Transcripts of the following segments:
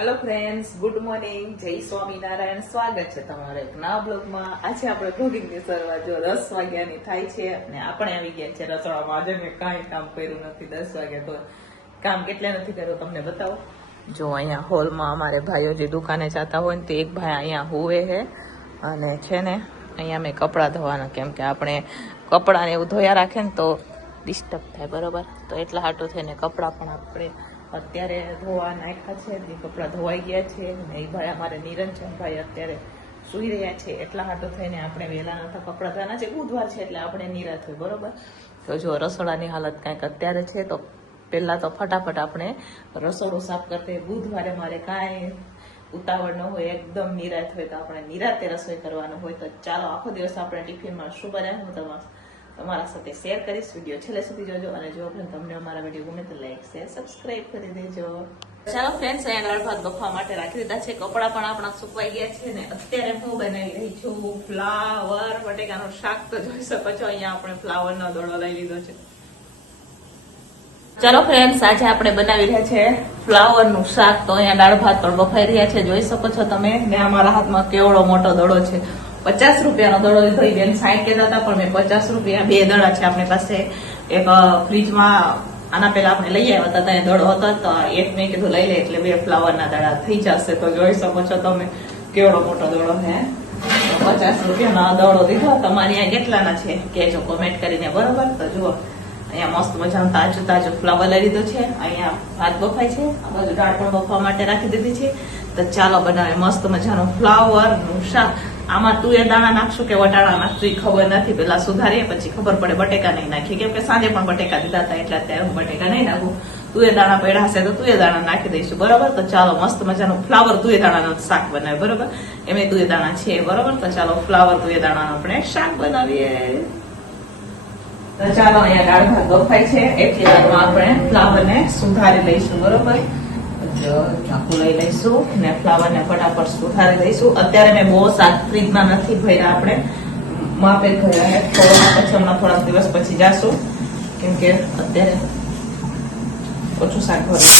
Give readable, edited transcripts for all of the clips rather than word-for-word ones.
Hello friends, good morning, જય સ્વામિનારાયણ. સ્વાગત છે તમારા એક નવા બ્લોગમાં. આજે આપણે બ્લોગિંગની શરૂઆત જો 10 વાગ્યાની થાય છે અને આપણે આવી ગયા છે રસોડામાં. આજે મેં કાંઈ કામ કર્યું નથી. 10 વાગ્યા તો કામ કેટલે નથી કર્યું તમને બતાવો. જો અહીંયા હોલમાં અમારે ભાઈઓ જે દુકાને જતા હોય ને તે એક ભાઈ અહીંયા હુવે છે અને છે ને અહીંયા મેં કપડાં ધોવાના, કેમ કે આપણે કપડાને એવું ધોયા રાખે ને તો ડિસ્ટર્બ થાય, બરોબર. તો એટલા હાટું થઈને કપડાં પણ આપણે અત્યારે ધોવા નાખ્યા છે. જે કપડાં ધોવાઈ ગયા છે ને એ ભાઈ અમારે નિરંજનભાઈ અત્યારે સુઈ રહ્યા છે. એટલા હાટું થઈને આપણે વહેલા નતા કપડાં ધોવાના છે. બુધવાર છે એટલે આપણે નિરાત હોય, બરોબર. તો જો રસોડાની હાલત કાંઈક અત્યારે છે તો પહેલા તો ફટાફટ આપણે રસોડું સાફ કરते. બુધવારે મારે કાંઈ ઉતાવળ ન હોય, એકદમ નિરાત હોય તો આપણે નિરાતે રસોઈ કરવાનું હોય. તો ચાલો આખો દિવસ આપણે ટિફિનમાં શું બનાવ્યું હું તમારા સાથે શેર કરીશ. વિડીયો છેલ્લે સુધી જોજો અને જો તમને અમારા વિડીયો ગમે તો લાઈક શેર સબસ્ક્રાઇબ કરી દેજો. ચાલો ફ્રેન્ડ્સ, અહીંયા દાળ ભાત બફવા માટે રાખી દીધા છે. કપડા પણ આપણા સુકાઈ ગયા છે ને અત્યારે હું બનાવી રહી છું ફ્લાવર બટેકાનું શાક. તો જોઈ શકો છો અહીંયા આપણે ફ્લાવરનો દોડો લઈ લીધો છે. ચાલો ફ્રેન્ડ્સ, આજે આપણે બનાવી રહ્યા છે ફ્લાવરનું શાક. તો અહીંયા દાળ ભાત પણ બફાઈ રહ્યા છે, જોઈ શકો છો તમે. ને અમારા હાથમાં કેવડો મોટો દડો છે. 50 રૂપિયાનો દડો લીધો. બેન 60 કહેતા હતા પણ મેં 50 રૂપિયા. 2 દડા છે આપણી પાસે. એક ફ્રીજમાં આના પેલા આપણે લઈ આવ્યા હતા, ત્યાં દડો હતો તો એક મેં કીધું લઈ લે એટલે 2 ફ્લાવરના દડા થઈ જશે. તો જોઈ શકો છો તમે કેવડો મોટો દડો હે. 50 રૂપિયાનો દડો લીધો. તમારે અહીંયા કેટલાના છે કહેજો કોમેન્ટ કરીને, બરોબર. તો જુઓ અહીંયા મસ્ત મજાનું તાજું ફ્લાવર લઈ લીધું છે. અહીંયા ભાત બફાય છે, આ બાજુ દાળ પણ બફવા માટે રાખી દીધી છે. તો ચાલો બનાવે મસ્ત મજાનું ફ્લાવરનું શાક. આમાં તુવેર દાણા નાખશું કે વટાણા નાખશું એ ખબર નથી. પેલા સુધારીએ પછી ખબર પડે. બટેકા નહીં નાખીએ, કેમ કે સાંજે પણ બટેકા દીધા હતા એટલે અત્યારે હું બટેકા નહીં નાખું. તુવેર દાણા પડ્યા હશે તો તુવેર દાણા નાખી દઈશું, બરોબર. તો ચાલો મસ્ત મજાનું ફ્લાવર તુવેર દાણાનું શાક બનાવે, બરોબર. એમ તુવેર દાણા છે, બરોબર. તો ચાલો ફ્લાવર તુવેર દાણાનું આપણે શાક બનાવીએ. તો ચાલો અહીંયા દાળ ભાત બફાય છે એટલી વારમાં આપણે ફ્લાવરને સુધારી લઈશું, બરોબર. ચાકુ લઈ લઈશું ને ફ્લાવરને ફટાફટ સુધારી લઈશું. અત્યારે મેં બહુ શાક ફ્રીજમાં નથી ભર્યા, આપણે માપે ભર્યા. પછી હમણાં થોડાક દિવસ પછી જાશું, કેમ કે અત્યારે ઓછું શાક ભર્યું.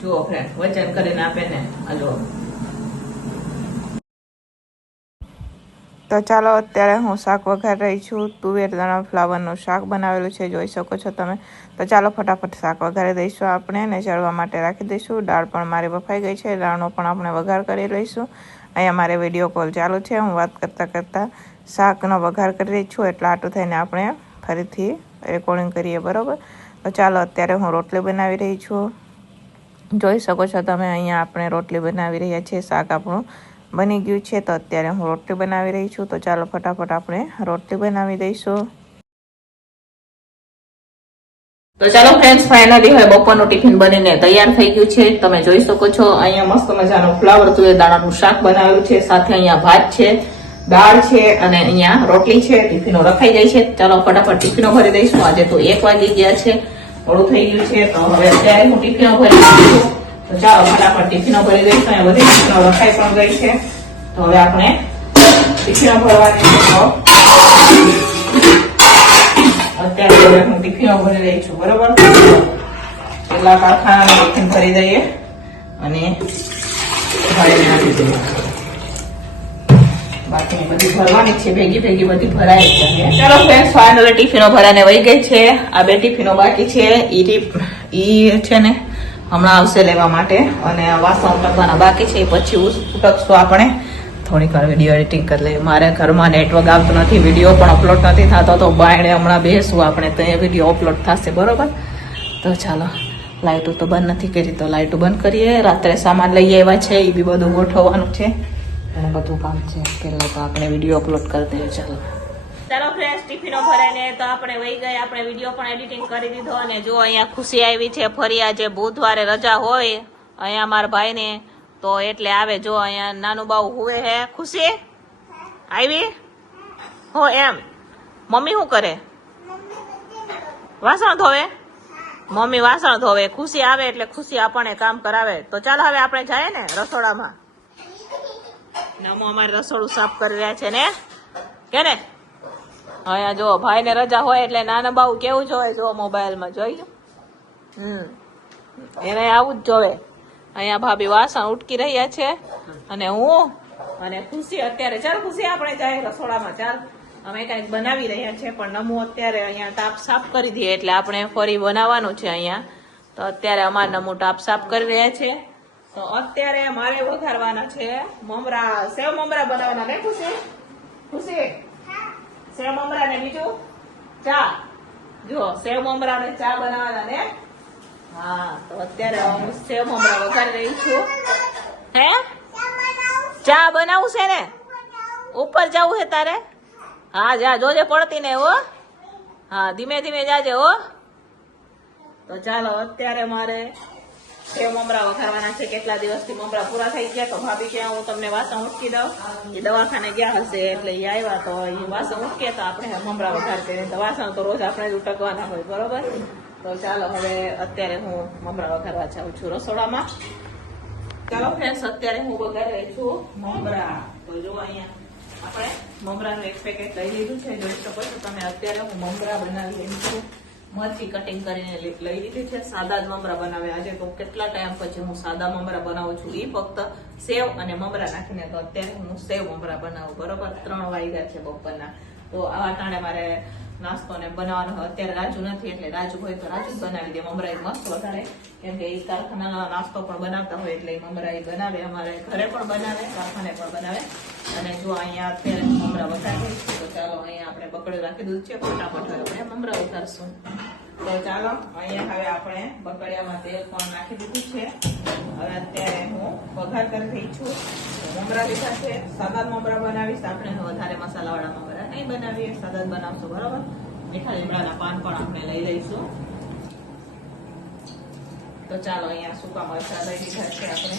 જુઓ ફ્રેન્ડ, વજન કરીને આપે ને આ જુઓ. તો ચાલો અત્યારે હું શાક વઘાર રહી છું. તુવેર દાણા ફ્લાવરનું શાક બનાવેલું છે, જોઈ શકો છો તમે. તો ચાલો ફટાફટ શાક વઘારી દઈશું આપણે ને ચડવા માટે રાખી દઈશું. દાળ પણ મારી બફાઈ ગઈ છે, દાળનો પણ આપણે વઘાર કરી લઈશું. અહીંયા મારે વિડીયો કોલ ચાલુ છે, હું વાત કરતાં શાકનો વઘાર કરી રહી છું. એટલે આટલું થઈને આપણે ફરીથી રેકોર્ડિંગ કરીએ, બરાબર. તો ચાલો અત્યારે હું રોટલી બનાવી રહી છું. જોઈ શકો છો તમે અહીંયા આપણે રોટલી બનાવી રહ્યા છીએ. શાક આપણું બની ગયું છે તો અત્યારે હું રોટલી બનાવી રહી છું. તો ચાલો ફટાફટ આપણે રોટલી બનાવી દઈશું. તો ચાલો ફ્રેન્ડ્સ, ફાઇનલી હવે બપોરનું ટિફિન બનીને તૈયાર થઈ ગયું છે. તમે જોઈ શકો છો અહીંયા મસ્ત મજાનું ફ્લાવર તુવેર દાણાનું શાક બનાવેલું છે. સાથે અહીંયા ભાત છે, દાળ છે અને અહીંયા રોટલી છે. ટિફિનો રખાઈ જાય છે. ચાલો ફટાફટ ટિફિનો ભરી દઈશું. આજે તો 1 વાગી ગયા છે, મોડું થઈ ગયું છે. તો હવે અત્યારે હું ટિફિનો ભરી દઈશું. તો ચાલો ફટાફટ ટિફિનો ભરી દઈશું. અહીંયા બધી ટિફિનો રખાઈ પણ ગઈ છે. તો હવે આપણે ટિફિનો ભરવાની છે. અત્યારે હું ટિફિનો ભરી રહી છું, બરોબર. પેલા કારખાના ટિફિન ભરી દઈએ અને ભાઈને આપી દઈએ. બાકી બધી ભરવાની છે, ભેગી બધી ભરાય છે. ચાલો ફ્રેન્ડ્સ, ફાઇનલ ટિફિનો ભરાને વહી ગઈ છે. આ 2 ટિફિનો બાકી છે. ઈ છે ને હમણાં આવશે લેવા માટે અને વાસણ કરવાના બાકી છે. પછી ઉટકશું આપણે થોડીક વાર વિડીયો એડિટિંગ કરી લઈએ. મારે ઘરમાં નેટવર્ક આવતું નથી, વિડીયો પણ અપલોડ નથી થતો. તો બાયણે હમણાં બેસવું આપણે તો એ વિડીયો અપલોડ થશે, બરોબર. તો ચાલો લાઇટો તો બંધ નથી કરી, તો લાઇટો બંધ કરીએ. રાત્રે સામાન લઈ આવ્યા છે, એ બી બધું ગોઠવવાનું છે અને બધું કામ છે. પહેલા તો આપણે વિડીયો અપલોડ કરી દઈએ. ચાલો ફ્રેન્ડ્સ, ટિફિનો ભરાઈને તો આપણે વહી ગયા. આપણે વિડીયો પણ એડિટિંગ કરી દીધો અને જો અહીંયા ખુશી આવી છે. ફરી આજે બુધવારે રજા હોય અહીંયા મારા ભાઈને, તો એટલે આવે. જો અહીંયા નાનું બાવ હુવે હે. ખુશી આવી હો એમ. મમ્મી શું કરે? વાસણ ધોવે. મમ્મી વાસણ ધોવે. ખુશી આવે એટલે ખુશી આપણને કામ કરાવે. તો ચાલો હવે આપણે જાય ને રસોડામાં. નામો અમારે રસોડું સાફ કરી રહ્યા છે ને, કે ને. અહીંયા જો ભાઈ ને રજા હોય એટલે નાના બાવ કેવું જોવે, જો મોબાઈલમાં જોઈ. એને આવું જ જોવે. અહીંયા ભાભી વાસણ ઉટકી રહ્યા છે અને હું અને ખુશી અત્યારે ચાલ ખુશી આપણે જાય રસોડામાં ચાલ. અમે કઈક બનાવી રહ્યા છે પણ નમું અત્યારે અહીંયા તાપ સાફ કરી દઈએ એટલે આપણે ફરી બનાવવાનું છે અહીંયા. તો અત્યારે અમારે નમું તાપ સાફ કરી રહ્યા છે. તો અત્યારે મારે વઘારવાના છે મમરા, સેવ મમરા બનાવવાના ને ખુશી? ખુશી સેવ મમરા ને બીજું ચા. જો સેવ મમરા ને ચા બનાવવાના ને. હા તો અત્યારે હું સેવ મમરા વઘારી રહી છું. હે ચા બનાવું છે ને? ઉપર જવું છે તારે? હા જા, જોજે પડતી ને હો. હા ધીમે ધીમે જાજે હો. તો ચાલો અત્યારે મારે સેવ મમરા વઘારવાના છે. કેટલા દિવસથી મમરા પૂરા થઈ ગયા તો ભાભી કે હું તમને વાસણ ઉટકી દઉં. એ દવાખાને ગયા હશે એટલે એ આવ્યા તો એ વાસણ ઉટકે તો આપણે મમરા વઘાર કરીએ. તો વાસણ તો રોજ આપણે જ ઉટકવાના હોય બરોબર. તો ચાલો હવે અત્યારે હું મમરા વઘારવા જાઉં છું રસોડામાં. ચાલો ફ્રેન્ડ્સ અત્યારે હું વઘારી રહી છું મમરા. તો જો અહીંયા આપણે મમરાનું એક પેકેટ લઈ લીધું છે. જોઈ શકો છો તમે અત્યારે હું મમરા બનાવી રહી છું. મરચી કટિંગ કરીને લઈ લીધી છે. સાદા જ મમરા બનાવે આજે તો કેટલા ટાઈમ પછી હું સાદા મમરા બનાવું છું. એ ફક્ત સેવ અને મમરા નાખીને. તો અત્યારે હું સેવ મમરા બનાવું બરોબર. 3 વાગ્યા છે બપોરના. તો આવા ટાણે મારે નાસ્તો ને બનાવવાનો હોય. અત્યારે રાજુ નથી એટલે રાજુ હોય તો રાજુ જ બનાવી દે મમરા. મસ્ત વધારે કેમ કે એ કારખાના નાસ્તો પણ બનાવતા હોય એટલે મમરા એ બનાવે. અમારે ઘરે પણ બનાવે, કારખાને પણ બનાવે. અને જો અહીંયા અત્યારે મમરા વઘારી છે. તો ચાલો અહીંયા આપણે બકડે રાખી દીધું છે. ફટાફટ આપણે મમરા ઉતારશું. તો ચાલો અહીંયા હવે આપણે બકડિયામાં તેલ પણ નાખી દીધું છે. હવે અત્યારે હું વઘાર કરી રહી છું. મમરા લીધા છે. સાદા મમરા બનાવીશ. આપણે વધારે મસાલાવાળા મમરા નહીં બનાવીએ, સાદા જ બનાવશું બરોબર. મીઠા લીમડાના પાન પણ આપણે લઈ લઈશું. તો ચાલો અહીંયા સૂકા મરચા લઈ લીધા છે આપણે.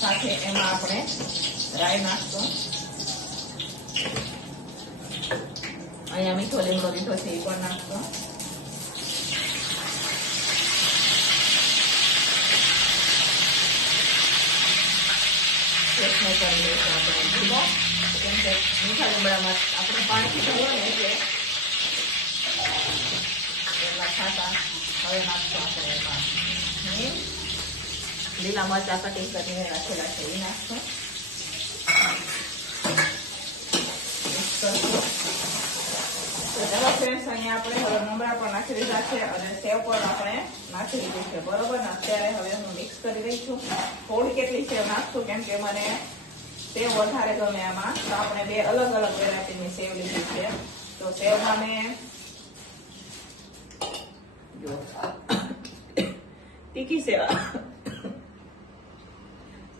સાથે એમાં આપણે રાઈ નાખશું. અહીંયા મીઠો લીમડો લીધો છે એ પણ નાખશું. કરી લઈશું આપણે ધીમો કેમ કે મીઠા લીમડામાં આપણે પાણી પીધું હોય ને એટલે એટલા ખાતા. હવે નાખશું આપણે એમાં લીલા મરચા કટિંગ કરીને રાખેલા છે એ નાખશું. ચાલો ફ્રેન્ડ્સ અહીંયા આપણે હવે મમરા પણ નાખી દીધા છે અને સેવ પણ આપણે નાખી દીધી છે બરોબર. અત્યારે હવે હું મિક્સ કરી રહી છું. થોડી કેટલી સેવ નાખશું કેમ કે મને સેવ વધારે ગમે આમાં. તો આપણે 2 અલગ અલગ વેરાયટીની સેવ લીધી છે. તો સેવમાં મેં જો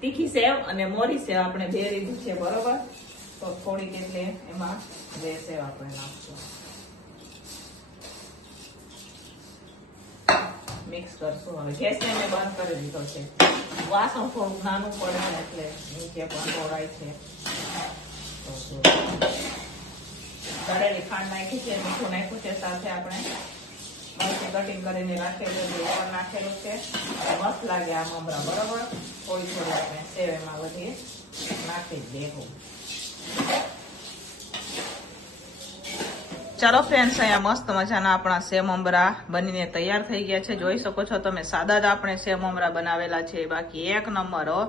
તીખી સેવ અને મોરી સેવ આપણે 2 લીધું છે બરોબર. તો થોડી કેટલી એમાં 2 સેવ આપણે નાખશું. મિક્સ કરશું. હવે ગેસને મેં બંધ કરી દીધો છે. વાસણ થોડું નાનું પડે એટલે નીચે પણ ઢોળાય છે. તળેલી ખાંડ નાખી છે, મીઠું નાખ્યું છે, સાથે આપણે મરચી કટિંગ કરીને રાખેલું છે પણ નાખેલું છે. મસ્ત લાગે આ મમરા બરોબર. થોડી થોડી આપણે સેવ એમાં બધી નાખી જ દેવું. ચાલો ફ્રેન્ડ્સ અહીંયા મસ્ત મજાના આપણા સેવ મમરા બનીને તૈયાર થઈ ગયા છે. જોઈ શકો છો તમે સાદા જ આપણે સેવ મમરા બનાવેલા છે. બાકી 1 નંબર હો.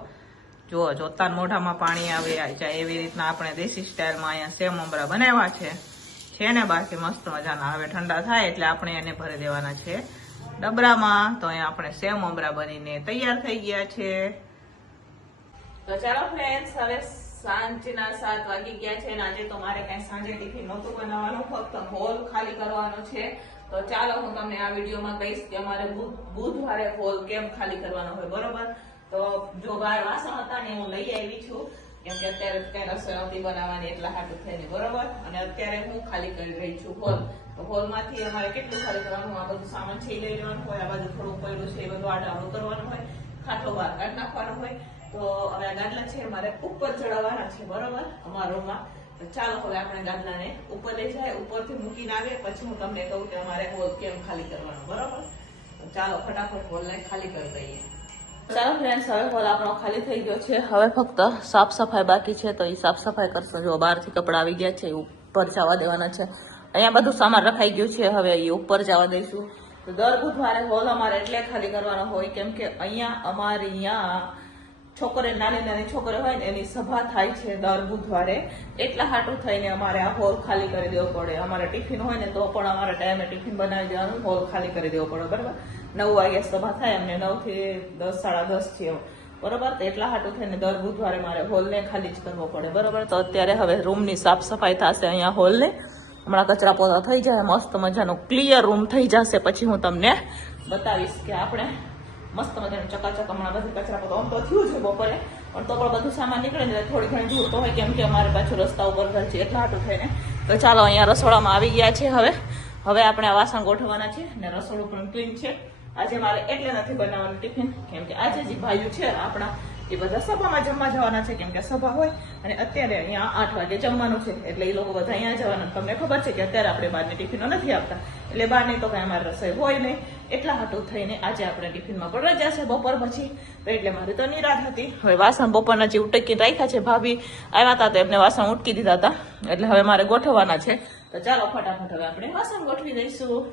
જુઓ જોતા મોઢામાં પાણી આવે જાય એવી રીતના આપણે દેશી સ્ટાઇલમાં અહીંયા સેવ મમરા બનાવ્યા છે ને. બાકી મસ્ત મજાના. હવે ઠંડા થાય એટલે આપણે એને ભરી દેવાના છે ડબરામાં. તો અહીંયા આપણે સેવ મમરા બનીને તૈયાર થઈ ગયા છે. તો ચાલો ફ્રેન્ડ્સ હવે સાંજના 7 વાગી ગયા છે. આજે તો મારે કઈ સાંજે ટિફિન નહોતું બનાવવાનું, ફક્ત હોલ ખાલી કરવાનો છે. તો ચાલો હું તમને આ વિડીયોમાં કહીશ કે અમારે બુધવારે હોલ કેમ ખાલી કરવાનો હોય બરોબર. તો જો બહાર વાસણ હતા ને હું લઈ આવી છું કેમ કે અત્યારે કઈ રસોઈ નહોતી બનાવવાની એટલા હાટું થઈને બરોબર. અને અત્યારે હું ખાલી કરી રહી છું હોલ. તો હોલમાંથી અમારે કેટલું ખાલી કરવાનું, આ બધું સામાન છે લઈ લેવાનું હોય, આ બાજુ થોડું પડ્યું છે એ બધું આડાવડું કરવાનું હોય, ખાટલો બહાર કાઢી નાખવાનો હોય. તો હવે આ ગાદલા છે મારે ઉપર ચડાવવાના છે બરોબર અમારા રૂમમાં. તો ચાલો હવે આપણે ગાદલાને ઉપર લઈ જાય, ઉપરથી મૂકીને આવે પછી હું તમને કહું કે અમારે હોલ કેમ ખાલી કરવાનો બરોબર. તો ચાલો ફટાફટ હોલને ખાલી કરી દઈએ. ચાલો ફ્રેન્ડ્સ હવે હોલ આપણો ખાલી થઈ ગયો છે. હવે ફક્ત સાફ સફાઈ બાકી છે તો એ સાફ સફાઈ કરશું. જો બહારથી કપડા આવી ગયા છે એ ઉપર જવા દેવાના છે. અહીંયા બધું સામાન રખાઈ ગયું છે, હવે એ ઉપર જવા દઈશું. તો દર બુધવારે હોલ અમારે એટલે ખાલી કરવાનો હોય કેમ કે અહીંયા છોકરી નાની નાની છોકરીઓ હોય ને એની સભા થાય છે દર બુધવારે એટલા હાટું થઈને અમારે આ હોલ ખાલી કરી દેવો પડે. અમારે ટિફિન હોય ને તો પણ અમારે ટાઈમે ટિફિન બનાવી દેવાનું, હોલ ખાલી કરી દેવો પડે. બરાબર 9 વાગે સભા થાય અમને 9 થી 10 સાડા 10 છે બરોબર. તો એટલા હાટું થઈને દર બુધવારે મારે હોલને ખાલી જ કરવો પડે. બરોબર. તો અત્યારે હવે રૂમની સાફ સફાઈ થશે અહીંયા હોલને. હમણાં કચરા પોતા થઈ જાય, મસ્ત મજાનો ક્લિયર રૂમ થઈ જશે. પછી હું તમને બતાવીશ કે આપણે મસ્ત મજાનું ચકાચક હમણાં બધી કચરા પોતા આમ તો થયું છે બપોરે, પણ તો પણ બધું સામાન નીકળે ને થોડી ઘણી ધૂળ તો હોય કેમ કે અમારે પાછું રસ્તા ઉપર ઘર છે એટલા હાટું થઈને. તો ચાલો અહીંયા રસોડામાં આવી ગયા છે. હવે આપણે આ વાસણ ગોઠવવાના છે ને રસોડું પણ ક્લીન છે. આજે મારે એટલે નથી બનાવવાનું ટિફિન કેમ કે આજે જે ભાઈઓ છે આપણા એ બધા સભામાં જમવા જવાના છે કેમ કે સભા હોય અને અત્યારે અહીંયા 8 વાગે જમવાનું છે એટલે એ લોકો બધા અહીંયા જવાના. તમને ખબર છે કે અત્યારે આપણે બહારને ટિફિનો નથી આપતા એટલે બહાર નહીં તો કઈ અમારે રસોઈ હોય નહીં. એટલા હાટું થઈને આજે આપણે ટિફિનમાં પણ રજા છે બપોર પછી, તો એટલે મારી તો નિરાશ હતી. હવે વાસણ બપોરના જે ઉટકીને રાખ્યા છે, ભાભી આવ્યા હતા તો એમને વાસણ ઉટકી દીધા હતા એટલે હવે મારે ગોઠવવાના છે. તો ચાલો ફટાફટ હવે આપણે વાસણ ગોઠવી દઈશું.